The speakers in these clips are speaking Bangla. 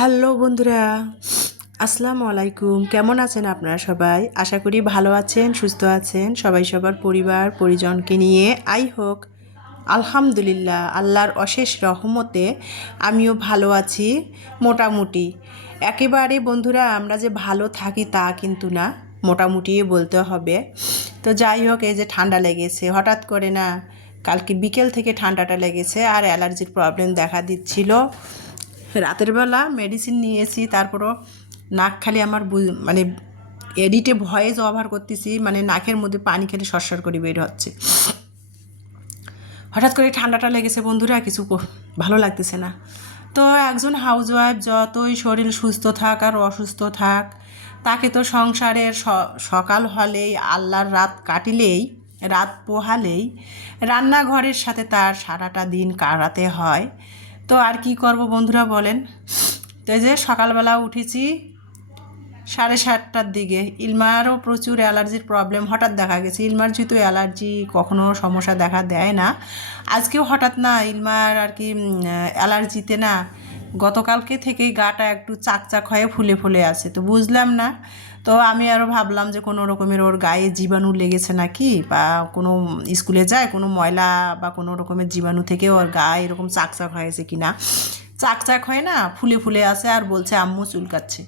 হ্যালো বন্ধুরা, আসসালামু আলাইকুম। কেমন আছেন আপনারা সবাই? আশা করি ভালো আছেন, সুস্থ আছেন। সবাই সবার পরিবার, পরিজনকে নিয়ে আই হোক, আলহামদুলিল্লাহ, আল্লাহর অশেষ রহমতে আমিও ভালো আছি, মোটামুটি। একেবারে বন্ধুরা, আমরা যে ভালো থাকি তা কিন্তু না, মোটামুটি বলতে হবে। তো যাই হোক, এই যে ঠান্ডা লেগেছে, হঠাৎ করে না, কালকে বিকেল থেকে ঠান্ডাটা লেগেছে, আর অ্যালার্জির প্রবলেম দেখা দিচ্ছিল। রাতের বেলা মেডিসিন নিয়েছি তারপরও নাক খালি আমার মানে এডিটে ভয়েস ওভার করতেছি মানে নাকের মধ্যে পানি খেলে সরসর করে বের হচ্ছে। হঠাৎ করে ঠান্ডাটা লেগেছে, বন্ধুরা, কিছু ভালো লাগতেছে না। তো একজন হাউসওয়াইফ যতই শরীর সুস্থ থাক আর অসুস্থ থাক, তাকে তো সংসারের সকাল হলেই, আল্লাহর রাত কাটিলেই, রাত পোহালেই, রান্নাঘরের সাথে তার সারাটা দিন কাটাতে হয়। তো আর কি করব বন্ধুরা বলেন? তো যে সকালবেলা উঠেছি সাড়ে সাতটার দিকে। ইলমারও প্রচুর অ্যালার্জির প্রবলেম, হঠাৎ দেখা গেছে। ইলমার যেহেতু অ্যালার্জি, কখনো সমস্যা দেখা দেয় না। আজকেও হঠাৎ না ইলমার আর কি অ্যালার্জিতে না গতকালকে থেকেই গাটা একটু চাকচাক হয়ে ফুলে ফুলে আছে। তো বুঝলাম না তো আমি আরও ভাবলাম যে কোনো রকমের ওর গায়ে জীবাণু লেগেছে নাকি? বা কোনো স্কুলে যায়, কোনো ময়লা বা কোনো রকমের জীবাণু থেকে ওর গায়ে এরকম চাকচাক হয়েছে কি না চাকচাক হয় না, ফুলে ফুলে আছে আর বলছে, আম্মু চুলকাচ্ছে।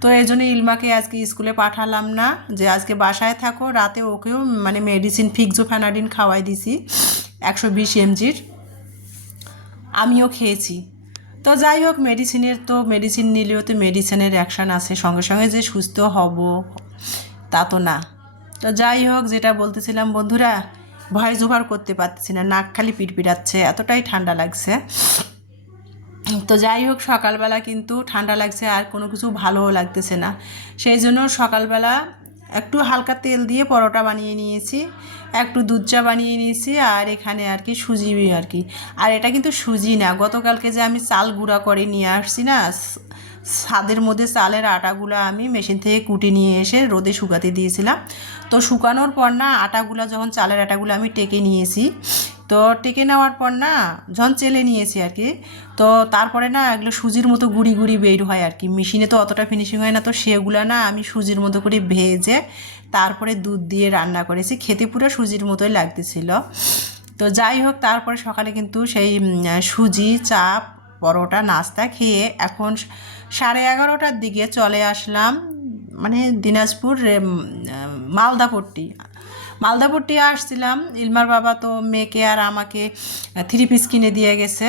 তো এই জন্য ইলমাকে আজকে স্কুলে পাঠালাম না, যে আজকে বাসায় থাকো, রাতে ওকেও মানে মেডিসিন ফিক্সো ফিক্সোফ্যানাডিন খাওয়াই দিছি, একশো বিশ এমজির। আমিও খেয়েছি। তো যাই হোক মেডিসিনের তো মেডিসিন নিলেও তো মেডিসিনের অ্যাকশান আছে। সঙ্গে সঙ্গে যে সুস্থ হব, তা তো না। তো যাই হোক, যেটা বলতেছিলাম, বন্ধুরা ভয় জোগাড় করতে পারতেছি না, নাক খালি পিটপিটাচ্ছে, এতটাই ঠান্ডা লাগছে। তো যাই হোক, সকালবেলা কিন্তু ঠান্ডা লাগছে, আর কোনো কিছু ভালোও লাগতেছে না। সেই জন্য সকালবেলা একটু হালকা তেল দিয়ে পরোটা বানিয়ে নিয়েছি, একটু দুধ চা বানিয়ে নিয়েছি আর এখানে আর কি সুজি আর কি। আর এটা কিন্তু সুজি না, গতকালকে যে আমি চাল গুঁড়া করে নিয়ে আসছি না ছাদের মধ্যে চালের আটাগুলো আমি মেশিন থেকে কুটে নিয়ে এসে রোদে শুকাতে দিয়েছিলাম। তো শুকানোর পর না, আটাগুলো যখন চালের আটাগুলো আমি টেকে নিয়েছি, তো টেকে নেওয়ার পর না, যখন চেলে নিয়েছি আর কি, তো তারপরে না এগুলো সুজির মতো গুড়ি গুড়ি বের হয় আর কি। মেশিনে তো অতটা ফিনিশিং হয় না, তো সেগুলো না আমি সুজির মতো করে ভেজে তারপরে দুধ দিয়ে রান্না করেছি। খেতে পুরো সুজির মতোই লাগতেছিল। তো যাই হোক, তারপরে সকালে কিন্তু সেই সুজি, চাপ, পরোটা, নাস্তা খেয়ে এখন সাড়ে এগারোটার দিকে চলে আসলাম মানে দিনাজপুর মালদাপট্টি মালদাপট্টি আসছিলাম, ইলমার বাবা তো মেয়েকে আর আমাকে থ্রি পিস কিনে দিয়ে গেছে।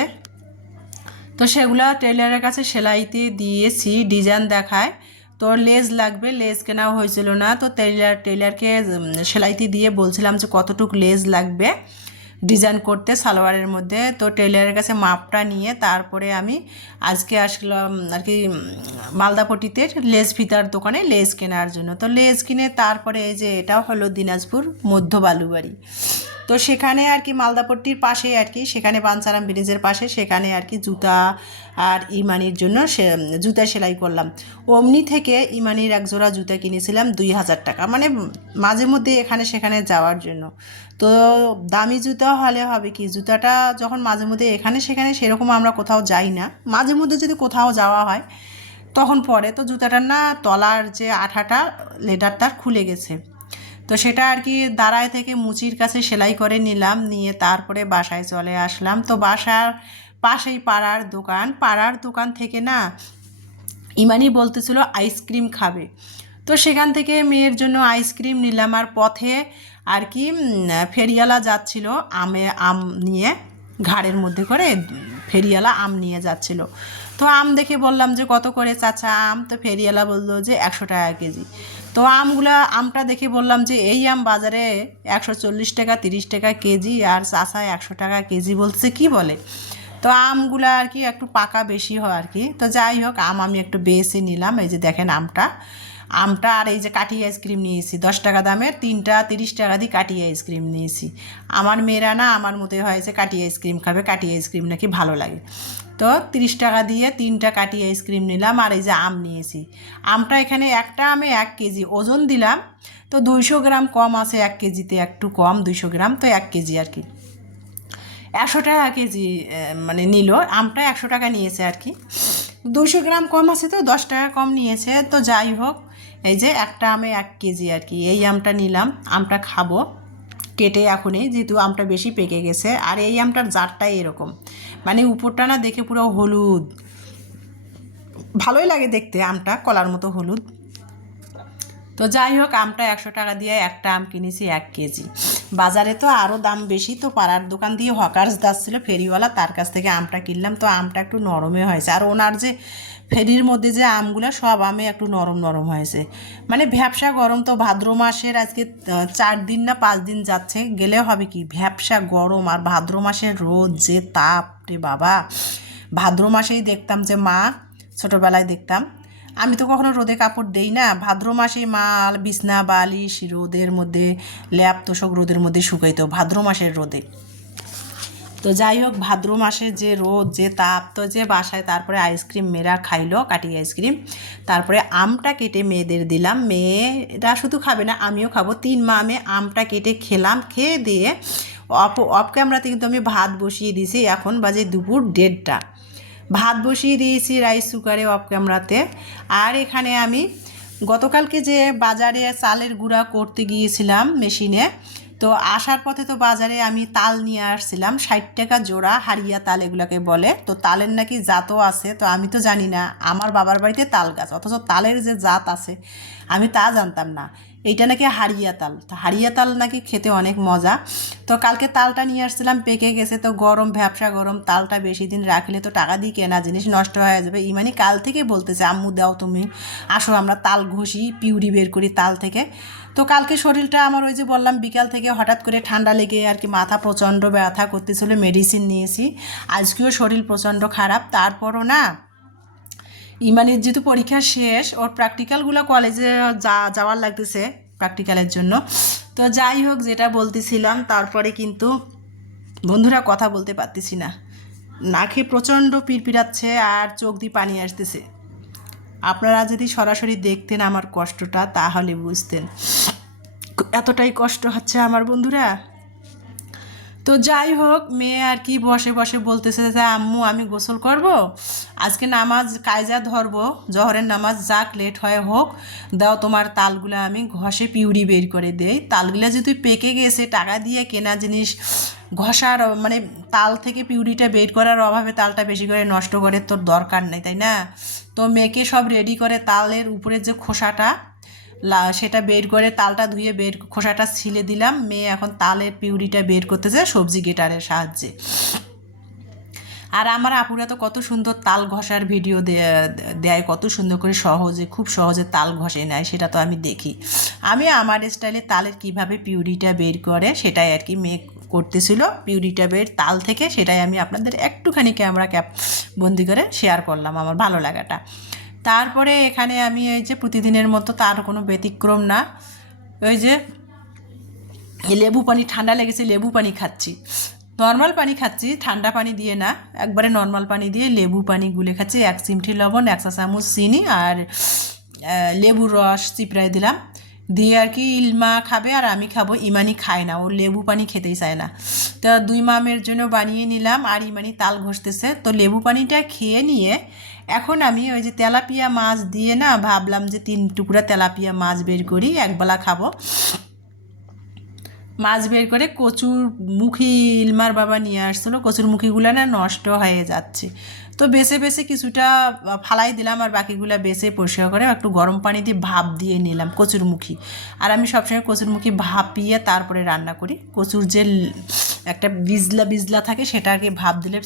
তো সেগুলো টেলারের কাছে সেলাইতে দিয়েছি ডিজাইন দেখায়। তো লেজ লাগবে, লেজ কেনাও হয়েছিল না। তো টেলার টেলারকে সেলাইতে দিয়ে বলছিলাম যে কতটুক লেজ লাগবে। ডিজাইন করতে সালোয়ারের মধ্যে। তো টেলারের কাছে মাপটা নিয়ে তারপরে আমি আজকে আসলাম আর কি মালদাপটিতে মালদাপট্টিতে লেজ ফিতার দোকানে লেস কেনার জন্য। তো লেস কিনে তারপরে এই যে এটাও হলো দিনাজপুর মধ্য বালুবাড়ি। তো সেখানে আর কি মালদাপট্টির পাশে আর কি, সেখানে বাঞ্চারাম ব্রিজের পাশে, সেখানে আর কি জুতা আর ইমানির জন্য সে, জুতা সেলাই করলাম। অমনি থেকে ইমানির এক জোড়া জুতা কিনেছিলাম দুই হাজার টাকা মানে মাঝে মধ্যে এখানে সেখানে যাওয়ার জন্য। তো দামি জুতা হলে হবে কি, জুতাটা যখন মাঝে মধ্যে এখানে সেখানে সেরকম আমরা কোথাও যাই না, মাঝে মধ্যে যদি কোথাও যাওয়া হয়, তখন পরে তো জুতাটার না তলার যে আঠাটা লেদারটার খুলে গেছে। তো সেটা আর কি দাঁড়ায় থেকে মুচির কাছে সেলাই করে নিলাম নিয়ে তারপরে বাসায় চলে আসলাম। তো বাসার পাশেই পাড়ার দোকান। পাড়ার দোকান থেকে না ইমানি বলতেছিল আইসক্রিম খাবে। তো সেখান থেকে মেয়ের জন্য আইসক্রিম নিলাম আর পথে আর কি উম, ফেরিওয়ালা যাচ্ছিল আমে আম নিয়ে ঘাড়ের মধ্যে করে ফেরিওয়ালা আম নিয়ে যাচ্ছিল। তো আম দেখে বললাম যে কত করে চাচা আম? তো ফেরিওয়ালা বলল যে একশো টাকা কেজি। তো আমগুলা, আমটা দেখে বললাম যে এই আম বাজারে একশো চল্লিশ টাকা, তিরিশ টাকা কেজি আর চাষায় একশো টাকা কেজি বলছে কি বলে? তো আমগুলো আর কি একটু পাকা বেশি হয় আর কি। তো যাই হোক, আম আমি একটু বেছে নিলাম, এই যে দেখেন আমটা। আমটা আর এই যে কাঠি আইসক্রিম নিয়েছি দশ টাকা দামের, তিনটা তিরিশ টাকা দিয়ে কাঠি আইসক্রিম নিয়েছি আমার মেয়েরা না, আমার মতো হয়েছে কাঠি আইসক্রিম খাবে, কাঠি আইসক্রিম নাকি ভালো লাগে। তো তিরিশ টাকা দিয়ে তিনটা কাঠি আইসক্রিম নিলাম আর এই যে আম নিয়েছি আমটা এখানে একটা আমে এক কেজি ওজন দিলাম। তো দুইশো গ্রাম কম আছে এক কেজিতে, একটু কম, দুইশো গ্রাম, তো এক কেজি আর কি। একশো টাকা কেজি মানে নিল। আমটা একশো টাকা নিয়েছে আর কি। দুশো গ্রাম কম আছে তো, দশ টাকা কম নিয়েছে। তো যাই হোক এই যে একটা আমে এক কেজি আর কি এই আমটা নিলাম, আমটা খাব। কেটে এখনই, যেহেতু আমটা বেশি পেকে গেছে, আর এই আমটার জারটাই এরকম। মানে উপরটা না দেখে পুরো হলুদ। ভালোই লাগে দেখতে আমটা, কলার মতো হলুদ। তো যাই হোক, আমটা একশো টাকা দিয়ে একটা আম কিনেছি এক কেজি। বাজারে তো আরও দাম বেশি, তো পাড়ার দোকান দিয়ে হকার্স যাচ্ছিল ফেরিওয়ালা, তার কাছ থেকে আমটা কিনলাম। তো আমটা একটু নরমে হয়েছে। আর ওনার যে ফেরির মধ্যে যে আমগুলো, সব আমে একটু নরম নরম হয়েছে। মানে ভ্যাবসা গরম তো ভাদ্র মাসের আজকে চার দিন না পাঁচ দিন যাচ্ছে, গেলে হবে কি? ভ্যাবসা গরম আর ভাদ্র মাসের রোদ যে তাপ রে বাবা। ভাদ্র মাসেই দেখতাম যে মা, ছোটোবেলায় দেখতাম, আমি তো কখনো রোদে কাপড় দেই না, ভাদ্র মাসে মাল, বিছনা, বালিশ, রোদের মধ্যে, ল্যাপ তোষক রোদের মধ্যে শুকাইতো, ভাদ্র মাসের রোদে। তো যাই হোক, ভাদ্র মাসে যে রোদ, যে তাপ, তো যে বাসায় তারপরে আইসক্রিম মেয়েরা খাইলো, কাটি আইসক্রিম। তারপরে আমটা কেটে মেয়েদের দিলাম। মেয়েরা শুধু খাবে না, আমিও খাব। তিন মা, আমি আমটা কেটে খেলাম, খেয়ে দিয়ে অপ অফ ক্যামেরাতে কিন্তু আমি ভাত বসিয়ে দিয়েছি। এখন বাজে দুপুর দেড়টা। ভাত বসিয়ে দিয়েছি রাইস কুকারে অফ ক্যামেরাতে। আর এখানে আমি গতকালকে যে বাজারে চালের গুঁড়া করতে গিয়েছিলাম মেশিনে তো আসার পথে তো বাজারে আমি তাল নিয়ে আসছিলাম, ষাট টাকা জোড়া হারিয়া তাল এগুলোকে বলে। তো তালের নাকি জাতও আছে, তো আমি তো জানি না, আমার বাবার বাড়িতে তাল গাছ, অথচ তালের যে জাত আছে আমি তা জানতাম না। এইটা নাকি হারিয়া তাল। হারিয়া তাল নাকি খেতে অনেক মজা। তো কালকে তালটা নিয়ে আসছিলাম, পেকে গেছে, তো গরম, ভ্যাবসা গরম, তালটা বেশি দিন রাখলে তো টাকা দিয়ে কেনা জিনিস নষ্ট হয়ে যাবে। ইমানি কাল থেকে বলতেছে, আম্মু, দাও তুমি। আসো, আমরা তাল ঘষি, পিউরি বের করি তাল থেকে। তো কালকে শরীরটা আমার ওই যে বললাম, বিকাল থেকে হঠাৎ করে ঠান্ডা লেগে আর কি মাথা প্রচণ্ড ব্যথা করতেছিল মেডিসিন নিয়েছি। আজকেও শরীর প্রচণ্ড খারাপ। তারপরও না ইমানের যেহেতু পরীক্ষা শেষ, ওর প্র্যাকটিক্যালগুলো কলেজে যা, যাওয়ার লাগতেছে প্র্যাকটিক্যালের জন্য। তো যাই হোক, যেটা বলতেছিলাম, তারপরে কিন্তু বন্ধুরা কথা বলতে পারতেছি না। নাকে প্রচণ্ড পিড়পিড়াচ্ছে আর চোখ দিয়ে পানি আসতেছে। আপনারা যদি সরাসরি দেখতেন আমার কষ্টটা, তাহলে বুঝতেন। এতটাই কষ্ট হচ্ছে আমার বন্ধুরা। তো যাই হোক, মেয়ে আর কি বসে বসে বলতেছে যে, আম্মু, আমি গোসল করব। আজকে নামাজ কায়জা ধরবো। জহরের নামাজ যাক, লেট হয় হোক। দাও তোমার তালগুলো আমি ঘষে পিউরি বের করে দেই। তালগুলো যেহেতু পেকে গেছে, টাকা দিয়ে কেনা জিনিস, ঘষার মানে তাল থেকে পিউরিটা বের করার অভাবে তালটা বেশি করে নষ্ট করে তোর দরকার নেই, তাই না? তো মেয়েকে সব রেডি করে তালের উপরে যে খোসাটা সেটা বের করে তালটা ধুয়ে বের, খোসাটা ছিলে দিলাম, মেয়ে এখন তালের পিউরিটা বের করতেছে সবজি গেটারের সাহায্যে। আর আমার আপুরা তো কত সুন্দর তাল ঘষার ভিডিও দেয়, কত সুন্দর করে সহজে, খুব সহজে তাল ঘষে নেয়, সেটা তো আমি দেখি। আমি আমার স্টাইলে তালের কীভাবে পিউরিটা বের করে, সেটাই আর কি মেয়ে করতেছিল। পিউরিটা বের তাল থেকে, সেটাই আমি আপনাদের একটুখানি ক্যামেরা ক্যাপ বন্দি করে শেয়ার করলাম আমার ভালো লাগাটা। তারপরে এখানে আমি এই যে প্রতিদিনের মতো তার কোনো ব্যতিক্রম না। ওই যে লেবু পানি, ঠান্ডা লেগেছে, লেবু পানি খাচ্ছি। নর্মাল পানি খাচ্ছি, ঠান্ডা পানি দিয়ে না। একবারে নর্মাল পানি দিয়ে লেবু পানি গুলে খাচ্ছি। এক চিমটি লবণ, এক চা চামচ চিনি আর লেবুর রস চিপড়াই দিলাম। দিয়ে আর কি ইলমা খাবে আর আমি খাব। ইমানি খায় না, ও লেবু পানি খেতেই চায় না। তো দুই মামের জন্য বানিয়ে নিলাম। আর ইমানি তাল ঘষতেছে। তো লেবু পানিটা খেয়ে নিয়ে এখন আমি ওই যে তেলাপিয়া মাছ দিয়ে না ভাবলাম যে তিন টুকরা তেলাপিয়া মাছ বের করি, একবেলা খাব। মাছ বের করে কচুর মুখি, ইলমার বাবা নিয়ে আসছিল, কচুর মুখিগুলো না নষ্ট হয়ে যাচ্ছে। তো বেছে বেছে কিছুটা ফালাই দিলাম আর বাকিগুলো বেছে পরিষ্কার করে একটু গরম পানি দিয়ে ভাপ দিয়ে নিলাম কচুর মুখি আর আমি সবসময় কচুর মুখি ভাপিয়ে তারপরে রান্না করি। কচুর যে একটা বিজলা বিজলা থাকে সেটাকে ভাপ দিলে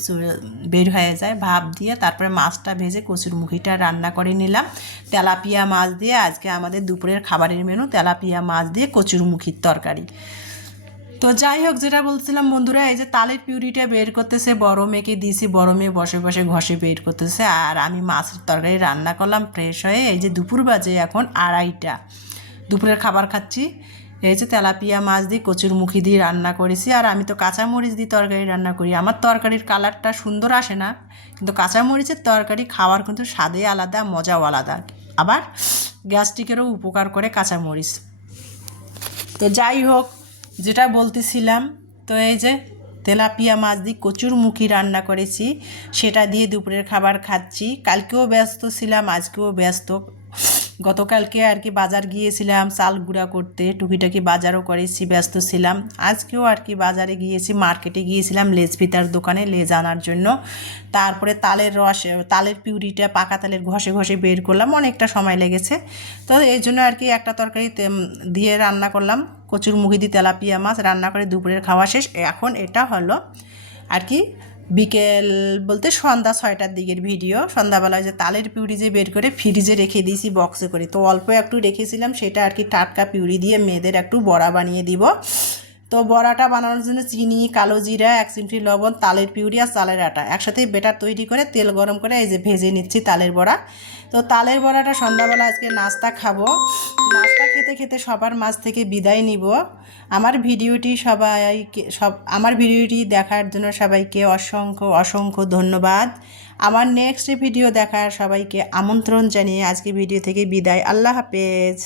বের হয়ে যায়। ভাপ দিয়ে তারপরে মাছটা ভেজে কচুর মুখিটা রান্না করে নিলাম। তেলাপিয়া মাছ দিয়ে আজকে আমাদের দুপুরের খাবারের মেনু তেলাপিয়া মাছ দিয়ে কচুর মুখির তরকারি। তো যাই হোক, যেটা বলছিলাম বন্ধুরা, এই যে তালের পিউরিটা বের করতেছে, বড় মেয়েকে দিয়েছি বড় মেয়ে বসে বসে ঘষে বের করতেছে, আর আমি মাছের তরকারি রান্না করলাম ফ্রেশ হয়ে, এই যে দুপুর বাজে এখন আড়াইটা। দুপুরের খাবার খাচ্ছি, এই যে তেলাপিয়া মাছ দিয়ে কচুর মুখি দিয়ে রান্না করেছি, আর আমি তো কাঁচামরিচ দিয়ে তরকারি রান্না করি। আমার তরকারির কালারটা সুন্দর আসে না, কিন্তু কাঁচামরিচের তরকারি খাওয়ার কিন্তু স্বাদে আলাদা, মজাও আলাদা। আবার গ্যাস্ট্রিকেরও উপকার করে কাঁচামরিচ। তো যাই হোক যেটা বলতেছিলাম, তো এই যে তেলাপিয়া মাছ দিয়ে কচুর মুখি রান্না করেছি, সেটা দিয়ে দুপুরের খাবার খাচ্ছি। কালকেও ব্যস্ত ছিলাম, আজকেও ব্যস্ত। গতকালকে আর কি বাজার গিয়েছিলাম, চাল গুঁড়া করতে, টুকিটাকি বাজারও করেছি ব্যস্ত ছিলাম। আজকেও আর কি বাজারে গিয়েছি, মার্কেটে গিয়েছিলাম, লেজ পিতার দোকানে লেজ আনার জন্য। তারপরে তালের রস, তালের পিউরিটা, পাকা তালের ঘষে ঘষে বের করলাম, অনেকটা সময় লেগেছে। তো এই জন্য আর কি একটা তরকারি দিয়ে রান্না করলাম। কচুর মুখি দিয়ে তেলাপিয়া মাছ, রান্না করে দুপুরের খাওয়া শেষ। এখন এটা হলো আর কি বিকেল বলতে সন্ধ্যা ছয়টার দিকের ভিডিও। সন্ধ্যাবেলায় যে তালের পিউরি যে বের করে ফ্রিজে রেখে দিয়েছি বক্সে করে। তো অল্প একটু রেখেছিলাম, সেটা আর কি টাটকা পিউরি দিয়ে মেয়েদের একটু বড়া বানিয়ে দিব। তো বড়াটা বানানোর জন্য চিনি, কালো জিরা, এক চিমটি লবণ, তালের পিউরি আর চালের আটা। একসাথে বেটার তৈরি করে তেল গরম করে এই যে ভেজে নিচ্ছি তালের বড়া। তো তালের বড়াটা সন্ধ্যাবেলা আজকে নাস্তা খাব। নাস্তা খেতে খেতে সবার মাঝ থেকে বিদায় নিব। আমার ভিডিওটি সবাইকে, সব, আমার ভিডিওটি দেখার জন্য সবাইকে অসংখ্য অসংখ্য ধন্যবাদ। আমার নেক্সট ভিডিও দেখার সবাইকে আমন্ত্রণ জানিয়ে আজকে ভিডিও থেকে বিদায়। আল্লাহ হাফেজ।